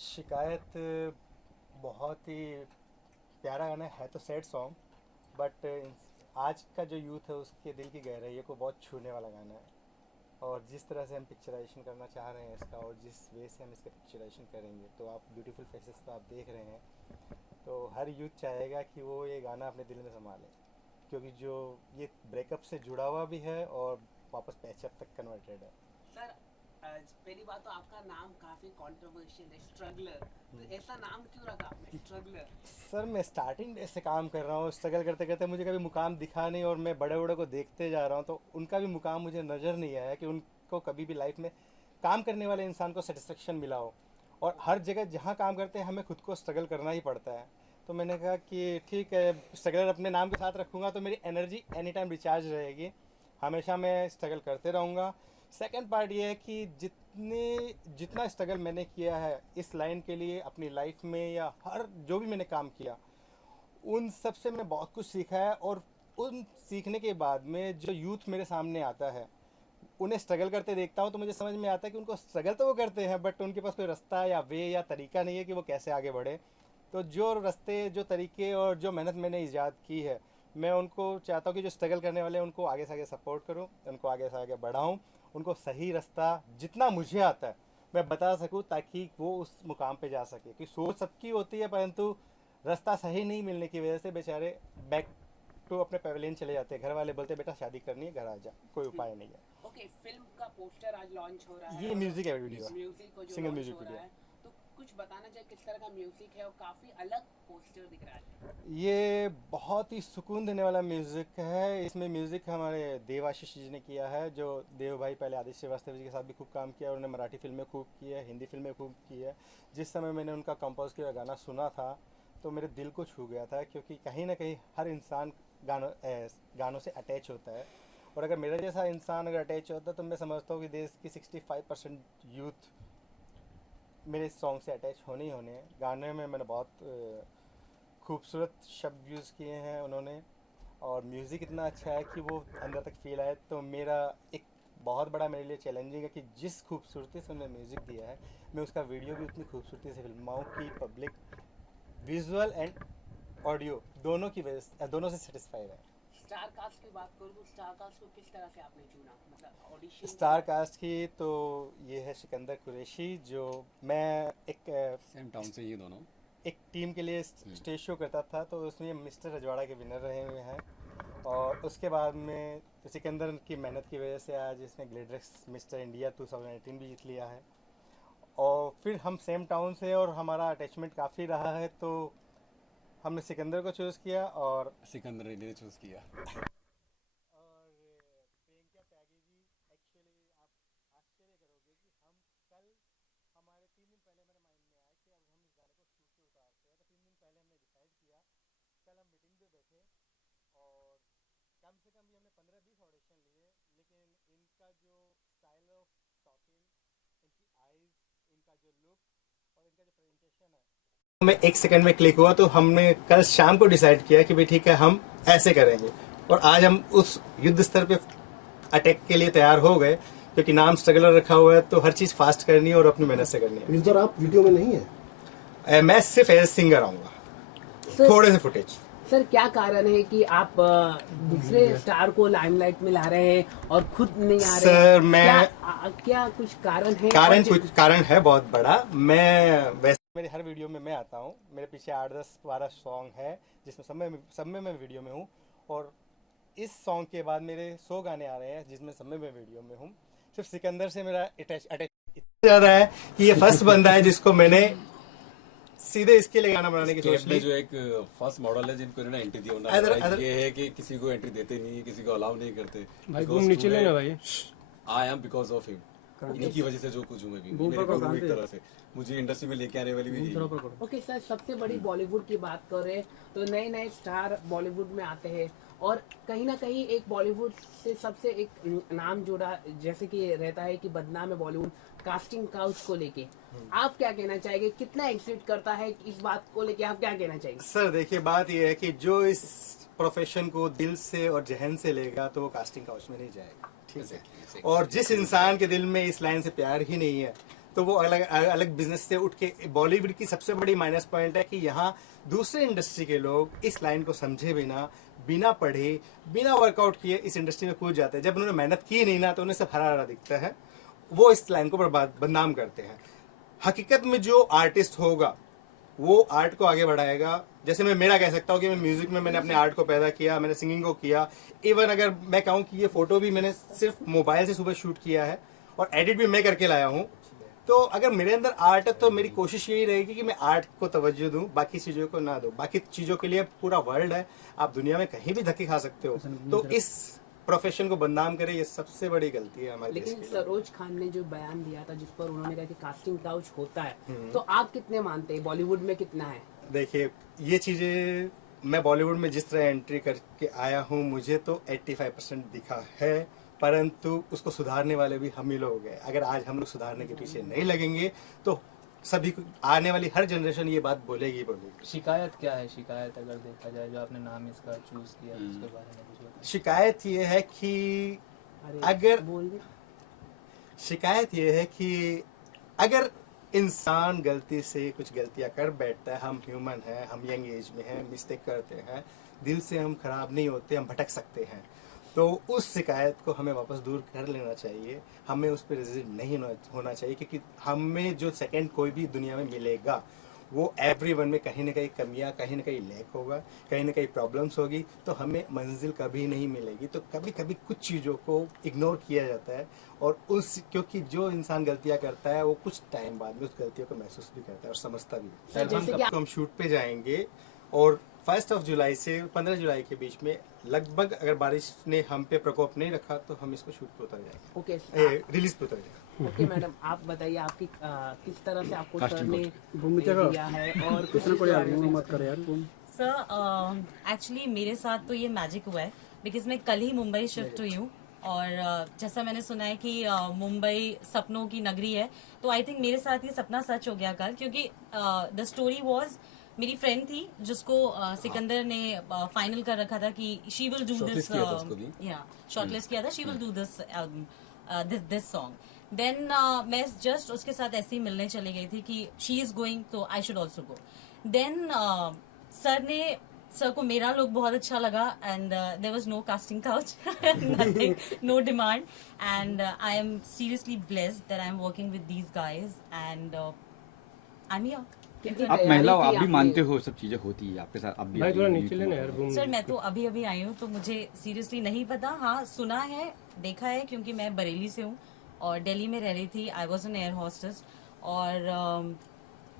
शिकायत बहुत ही प्यारा गाना है तो सैड सॉन्ग। बट आज का जो यूथ है उसके दिल की गहराइयों को बहुत छूने वाला गाना है। और जिस तरह से हम पिक्चराइजेशन करना चाह रहे हैं इसका, और जिस वे से हम इसका पिक्चराइजेशन करेंगे, तो आप ब्यूटीफुल फेसेस तो आप देख रहे हैं, तो हर यूथ चाहेगा कि वो ये गाना अपने दिल में संभाले, क्योंकि जो ये ब्रेकअप से जुड़ा हुआ भी है और वापस पैचअप तक कन्वर्टेड है। सर, पहली बात तो आपका नाम काफी कंट्रोवर्शियल है, स्ट्रगलर। तो ऐसा नाम क्यों रखा आपने, स्ट्रगलर? सर मैं स्टार्टिंग डे से काम कर रहा हूँ, स्ट्रगल करते करते मुझे कभी मुकाम दिखा नहीं, और मैं बड़े बड़े को देखते जा रहा हूँ, तो उनका भी मुकाम मुझे नज़र नहीं आया कि उनको कभी भी लाइफ में काम करने वाले इंसान को सेटिस्फेक्शन मिला हो। और हर जगह जहाँ काम करते हैं हमें खुद को स्ट्रगल करना ही पड़ता है। तो मैंने कहा कि ठीक है, स्ट्रगलर अपने नाम के साथ रखूँगा तो मेरी एनर्जी एनी टाइम रिचार्ज रहेगी, हमेशा मैं स्ट्रगल करते रहूँगा। सेकंड पार्ट ये है कि जितना स्ट्रगल मैंने किया है इस लाइन के लिए अपनी लाइफ में, या हर जो भी मैंने काम किया, उन सब से मैंने बहुत कुछ सीखा है। और उन सीखने के बाद में जो यूथ मेरे सामने आता है, उन्हें स्ट्रगल करते देखता हूँ, तो मुझे समझ में आता है कि उनको स्ट्रगल तो वो करते हैं, बट उनके पास कोई रास्ता या वे या तरीका नहीं है कि वो कैसे आगे बढ़े। तो जो रास्ते, जो तरीके और जो मेहनत मैंने ईजाद की है, मैं उनको चाहता हूँ कि जो स्ट्रगल करने वाले हैं उनको आगे से आगे सपोर्ट करूँ, उनको आगे से आगे बढ़ाऊँ, उनको सही रास्ता जितना मुझे आता है मैं बता सकूँ, ताकि वो उस मुकाम पे जा सके। कि सोच सबकी होती है, परंतु रास्ता सही नहीं मिलने की वजह से बेचारे बैक टू अपने पेवेलियन चले जाते हैं। घर वाले बोलते हैं बेटा शादी करनी है, घर आ जा, कोई उपाय नहीं है। ओके, फिल्म का पोस्टर आज लॉन्च हो रहा है। ये म्यूजिक है वीडियो, म्यूजिक को जो सिंगल लॉन्च म्यूजिक हो रहा वीडियो। है, तो कुछ बताना चाहिए किस तरह का म्यूजिक है, और काफी अलग पोस्टर दिख रहा है। ये बहुत ही सुकून देने वाला म्यूज़िक है। इसमें म्यूज़िक हमारे देव आशीष जी ने किया है, जो देव भाई पहले आदित्य श्रीवास्तव जी के साथ भी खूब काम किया, उन्होंने मराठी फिल्में खूब की है, हिंदी फिल्में खूब की है। जिस समय मैंने उनका कंपोज किया गाना सुना था तो मेरे दिल को छू गया था, क्योंकि कहीं ना कहीं हर इंसान गानों से अटैच होता है। और अगर मेरा जैसा इंसान अगर अटैच होता है तो मैं समझता हूँ कि देश की 65% यूथ मेरे सॉन्ग से अटैच होने ही होने हैं। गाने में मैंने बहुत खूबसूरत शब्द यूज़ किए हैं उन्होंने, और म्यूज़िक इतना अच्छा है कि वो अंदर तक फील आए। तो मेरा एक बहुत बड़ा मेरे लिए चैलेंजिंग है कि जिस खूबसूरती से उन्होंने म्यूज़िक दिया है, मैं उसका वीडियो भी उतनी खूबसूरती से फिल्माऊँ कि पब्लिक विजुअल एंड ऑडियो दोनों से सेटिस्फाई रहे। स्टार कास्ट की बात करूँ तो स्टार कास्ट को किस तरह से आपने चुना, मतलब ऑडिशन? स्टार कास्ट की तो ये है सिकंदर कुरैशी, जो मैं एक सेम टाउन से ये दोनों। एक टीम के लिए स्टेज शो करता था, तो उसमें मिस्टर रजवाड़ा के विनर रहे हुए हैं। और उसके बाद में सिकंदर की मेहनत की वजह से आज इसने ग्लेडरेक्स मिस्टर इंडिया 2018 भी जीत लिया है। और फिर हम सेम टाउन से और हमारा अटैचमेंट काफ़ी रहा है, तो हमने सिकंदर को चूज़ किया। और सिकंदर ने चूज किया। प्रियंका त्यागी जी, एक्चुअली आप आश्चर्य करोगे कि हम कल, हमारे 3 दिन पहले मेरे माइंड में आया कि अब हम इस गाने को शूट पे उतारते हैं, तो 3 दिन पहले हमने डिसाइड किया। कल हम मीटिंग पे बैठे, और कम से कम भी हमने 15-20 ऑडिशन लिए, लेकिन इनका जो स्टाइल ऑफ टॉकिंग, इनकी आइज़, इनका जो लुक और इनका जो प्रेजेंटेशन है, हमें 1 सेकंड में क्लिक हुआ। तो हमने कल शाम को डिसाइड किया कि भाई ठीक है, हम ऐसे करेंगे। और आज हम उस युद्ध स्तर पे अटैक के लिए तैयार हो गए, क्योंकि नाम स्ट्रगलर रखा हुआ है, तो हर चीज़ फास्ट करनी है और अपनी मेहनत से करनी इस बार आप वीडियो में नहीं है? है। मैं सिर्फ एज सिंगर आऊँगा, थोड़े से फुटेज। सर, क्या कारण है कि आप दूसरे स्टार को लाइमलाइट में ला रहे हैं और खुद नहीं आ रहे? सर मैं क्या कुछ कारण है? कुछ कारण है बहुत बड़ा। मैं वैसे मेरे हर वीडियो में मैं आता हूँ, मेरे पीछे 8-10-12 सॉन्ग है, जिसमें सब में मैं वीडियो में हूँ। और इस सॉन्ग के बाद मेरे 100 गाने आ रहे हैं, जिसमें सब में मैं वीडियो में हूँ। सिर्फ सिकंदर से मेरा अटैच इतना ज़्यादा है कि ये फर्स्ट बंदा है जिसको मैंने सीधे इसके लिए गाना बनाने की सोच ली। जो एक फर्स्ट मॉडल है जिनको इन्होंने एंट्री दी होना, ये है कि किसी को एंट्री देते नहीं, किसी को अलाउ नहीं करते। भाई घूम नीचे लेना भाई। I am because of him, इन्हीं की वजह से जो कुछ हूँ मैं भी, मेरे को एक तरह से मुझे इंडस्ट्री में लेके आने वाली भी यही। ओके सर, सबसे बड़ी बॉलीवुड की बात करें तो नए नए स्टार बॉलीवुड में आते हैं, और कहीं ना कहीं एक बॉलीवुड से सबसे एक नाम जुड़ा जैसे कि रहता है कि बदनाम है बॉलीवुड कास्टिंग काउच को लेके। आप क्या कहना चाहेंगे, कितना एक्सिट करता है इस बात को लेके, आप क्या कहना चाहेंगे? सर देखिए, बात यह है कि जो इस प्रोफेशन को दिल से और जहन से लेगा तो वो कास्टिंग काउच में नहीं जाएगा, ठीक है। और जिस इंसान के दिल में इस लाइन से प्यार ही नहीं है, तो वो अलग अलग बिजनेस से उठ के बॉलीवुड की सबसे बड़ी माइनस पॉइंट है कि यहाँ दूसरे इंडस्ट्री के लोग इस लाइन को समझे बिना, बिना पढ़े, बिना वर्कआउट किए इस इंडस्ट्री में कूद जाते हैं। जब उन्होंने मेहनत की नहीं ना तो उन्हें सब हरा हरा दिखता है, वो इस लाइन को बदनाम करते हैं। हकीकत में जो आर्टिस्ट होगा वो आर्ट को आगे बढ़ाएगा। जैसे मैं मेरा कह सकता हूँ कि मैं म्यूजिक में मैंने अपने आर्ट को पैदा किया, मैंने सिंगिंग को किया। इवन अगर मैं कहूँ कि ये फोटो भी मैंने सिर्फ मोबाइल से सुबह शूट किया है और एडिट भी मैं करके लाया हूँ। तो अगर मेरे अंदर आर्ट है तो मेरी कोशिश यही रहेगी कि मैं आर्ट को तवज्जो दूं, बाकी चीज़ों को ना दूं। बाकी चीज़ों के लिए पूरा वर्ल्ड है, आप दुनिया में कहीं भी धक्के खा सकते हो। तो इस प्रोफेशन को बदनाम करे, ये सबसे बड़ी गलती है हमारी। लेकिन सरोज खान ने जो बयान दिया था जिस पर उन्होंने कहा कि कास्टिंग काउच होता है, तो आप कितने मानते हैं बॉलीवुड में कितना है? देखिए, ये चीज़ें मैं बॉलीवुड में जिस तरह एंट्री करके आया हूँ मुझे तो 85% दिखा है, परंतु उसको सुधारने वाले भी हम ही लोग हैं। अगर आज हम लोग सुधारने के पीछे नहीं लगेंगे तो सभी आने वाली हर जनरेशन ये बात बोलेगी। शिकायत क्या है? शिकायत अगर देखा जाए, जो आपने नाम इसका चूज किया उसके बारे में कुछ बताइए। शिकायत ये है कि अगर इंसान गलती से कुछ गलतियां कर बैठता है, हम ह्यूमन हैं, हम यंग एज में हैं, मिस्टेक करते हैं, दिल से हम खराब नहीं होते, हम भटक सकते हैं। तो उस शिकायत को हमें वापस दूर कर लेना चाहिए, हमें उस पर रेजिस्ट नहीं होना चाहिए, क्योंकि हमें जो सेकंड कोई भी दुनिया में मिलेगा वो एवरीवन में कहीं ना कहीं कमियां, कहीं ना कहीं लैक होगा, कहीं ना कहीं प्रॉब्लम्स होगी, तो हमें मंजिल कभी नहीं मिलेगी। तो कभी कभी कुछ चीज़ों को इग्नोर किया जाता है और क्योंकि जो इंसान गलतियां करता है वो कुछ टाइम बाद में उस गलतियों को महसूस भी करता है और समझता भी है। तो हम शूट पे जाएंगे और 1 जुलाई से 15 जुलाई के बीच में लगभग अगर बारिश ने हम पे प्रकोप नहीं रखा तो हम इसको शूट पे उतर जाएंगे। ओके, रिलीज पे उतर जाएगा। ओके मैडम, आप बताइए आपकी किस तरह से आपको सर ने दिया है और कुछ मत करे यार। सर एक्चुअली मेरे साथ तो ये मैजिक हुआ है बिकॉज मैं कल ही मुंबई शिफ्ट हुई हूँ और जैसा मैंने सुना है कि मुंबई सपनों की नगरी है, तो आई थिंक मेरे साथ ये सपना सच हो गया कल, क्योंकि द स्टोरी वॉज मेरी फ्रेंड थी जिसको सिकंदर ने फाइनल कर रखा था कि शी विल डू दिस, या शॉर्टलिस्ट किया था, she will do this this song. Then मैं जस्ट उसके साथ ऐसे ही मिलने चली गई थी कि शी इज गोइंग तो I should also go. Then sir को मेरा लुक बहुत अच्छा लगा and there was no casting couch, nothing, no demand, and I am seriously blessed that I am working with these guys and I am here. आप महिला हो, आप भी मानते हो सब चीजें होती है आपके साथ? आप भी भाई थोड़ा नीचे लेना यार। सर मैं तो अभी अभी आई हूँ तो मुझे सीरियसली नहीं पता। हाँ सुना है, देखा है, क्योंकि मैं बरेली से हूँ और दिल्ली में रह रही थी। I was an air hostess और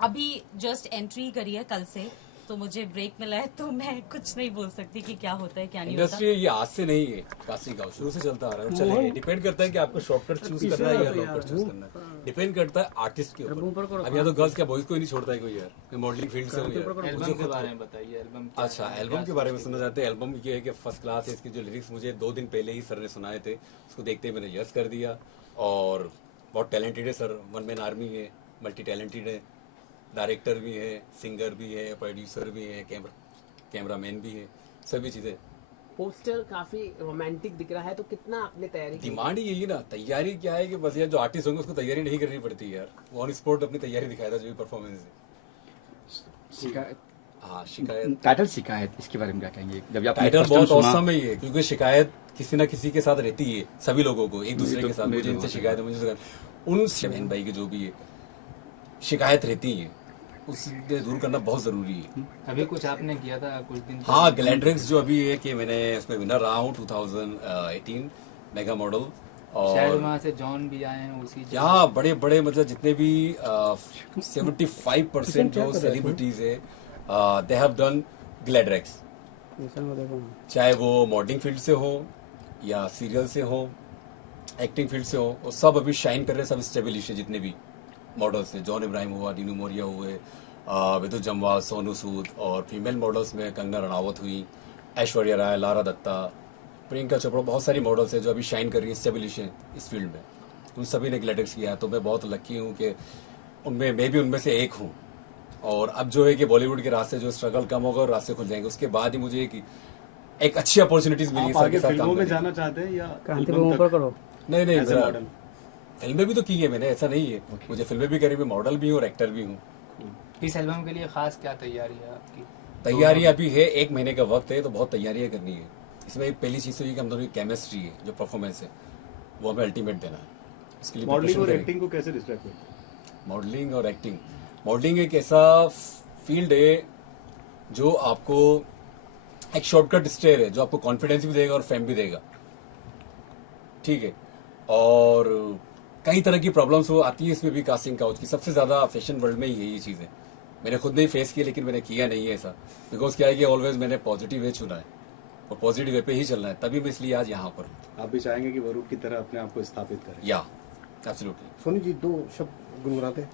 अभी जस्ट एंट्री करी है कल से, तो मुझे ब्रेक मिला है, तो मैं कुछ नहीं बोल सकती कि क्या होता है क्या नहीं होता। इंडस्ट्री ये आज से नहीं है, कास्टिंग काउच शुरू से चलता आ रहा है और चलेगा। डिपेंड करता है कि आपको शॉर्टकट चूज करना है या लॉन्ग कट चूज करना है, डिपेंड करता है आर्टिस्ट के ऊपर। अब यहाँ तो गर्ल्स क्या बॉयज को ही नहीं छोड़ता है कोई यार। मैं मॉडलिंग फील्ड से हूँ यार। एल्बम के बारे में बताइए। एल्बम अच्छा, एल्बम के बारे में सुनना चाहते हैं? एल्बम ये है कि फर्स्ट क्लास है। इसके जो लिरिक्स मुझे 2 दिन पहले ही सर ने सुनाए थे, उसको देखते ही मैंने यस कर दिया। और बहुत टैलेंटेड है सर, वन मैन आर्मी है, मल्टी टैलेंटेड है, डायरेक्टर भी है, सिंगर भी है, प्रोड्यूसर भी है, कैमरामैन भी है, सभी चीजें। पोस्टर काफी रोमांटिक दिख रहा है, तो कितना आपने तैयारी की? डिमांड ही यही ना, तैयारी क्या है कि बस यार जो आर्टिस्ट होंगे उसको तैयारी नहीं करनी पड़ती यार, वो ऑन स्पॉट अपनी तैयारी दिखाया था जो भी परफॉर्मेंस है। शिकायत, हाँ शिकायत, टाइटल शिकायत, इसके बारे में क्या कहेंगे? जब आप टाइटल बहुत औसम है ये, क्योंकि शिकायत किसी ना किसी के साथ रहती है, सभी लोगों को, एक दूसरे के साथ। मुझे इनसे शिकायत है, मुझे शिकायत, उन बहन भाई की जो भी है शिकायत रहती है, उससे दूर करना बहुत जरूरी है। अभी कुछ आपने किया था कुछ दिन? हाँ, ग्लैड्रिक्स जो अभी है कि मैंने उसमें विनर रहा हूँ 2018 मेगा मॉडल, और शायद वहाँ से जॉन भी आए हैं उसी। यहाँ बड़े बड़े मतलब जितने भी 75% जो सेलिब्रिटीज है दे हैव डन ग्लैड्रिक्स, चाहे वो मॉडलिंग फील्ड से हो या सीरियल से हो, एक्टिंग फील्ड से हो, वो सब अभी शाइन कर रहे हैं, सब स्टेबलिश है जितने भी मॉडल्स हैं। जॉन इब्राहिम हुआ, नीनू मोरिया हुए, विदु जम्वाल, सोनू सूद, और फीमेल मॉडल्स में कंगना रनावत हुई, ऐश्वर्या राय, लारा दत्ता, प्रियंका चोपड़ा, बहुत सारी मॉडल्स हैं जो अभी शाइन कर रही हैं, स्टेबलिश हैं इस फील्ड में। उन सभी ने ग्लैड्रिक्स किया है, तो मैं बहुत लकी हूँ कि उनमें मैं भी उनमें से एक हूँ। और अब जो है कि बॉलीवुड के रास्ते जो स्ट्रगल कम होगा और रास्ते खुल जाएंगे, उसके बाद ही मुझे एक अच्छी अपॉर्चुनिटीज मिली सर के साथ काम करने। जाना चाहते हैं या नहीं फिल्में भी तो की है मैंने, ऐसा नहीं है। मुझे फिल्में भी करी, मैं मॉडल भी हूँ और एक्टर भी हूँ। इस एल्बम के लिए खास क्या तैयारी है आपकी? तैयारी अभी है, 1 महीने का वक्त है, तो बहुत तैयारियां करनी है। इसमें पहली चीज़ तो ये कि हम दोनों की केमिस्ट्री है, जो परफॉर्मेंस है वो हमें अल्टीमेट देना है। इसके लिए मॉडलिंग और preparation एक्टिंग को कैसे डिस्क्राइब करते हैं? मॉडलिंग और एक्टिंग, मॉडलिंग एक ऐसा फील्ड है जो आपको एक शॉर्टकट स्टेयर है, जो आपको कॉन्फिडेंस भी देगा और फेम भी देगा, ठीक है। और कई तरह की प्रॉब्लम्स वो आती है इसमें भी, कास्टिंग काउच की सबसे ज्यादा फैशन वर्ल्ड में ही यही चीज़ है। मैंने खुद नहीं फेस किया, लेकिन मैंने किया नहीं है ऐसा, बिकॉज क्या है कि ऑलवेज मैंने पॉजिटिव वे चुना है और पॉजिटिव वे पे ही चलना है, तभी मैं इसलिए आज यहाँ पर हूँ। आप भी चाहेंगे कि वरुण की तरह अपने आप को स्थापित करें? या एब्सोल्युटली। सोनी जी, 2 शब्द गुनगुनाते हैं।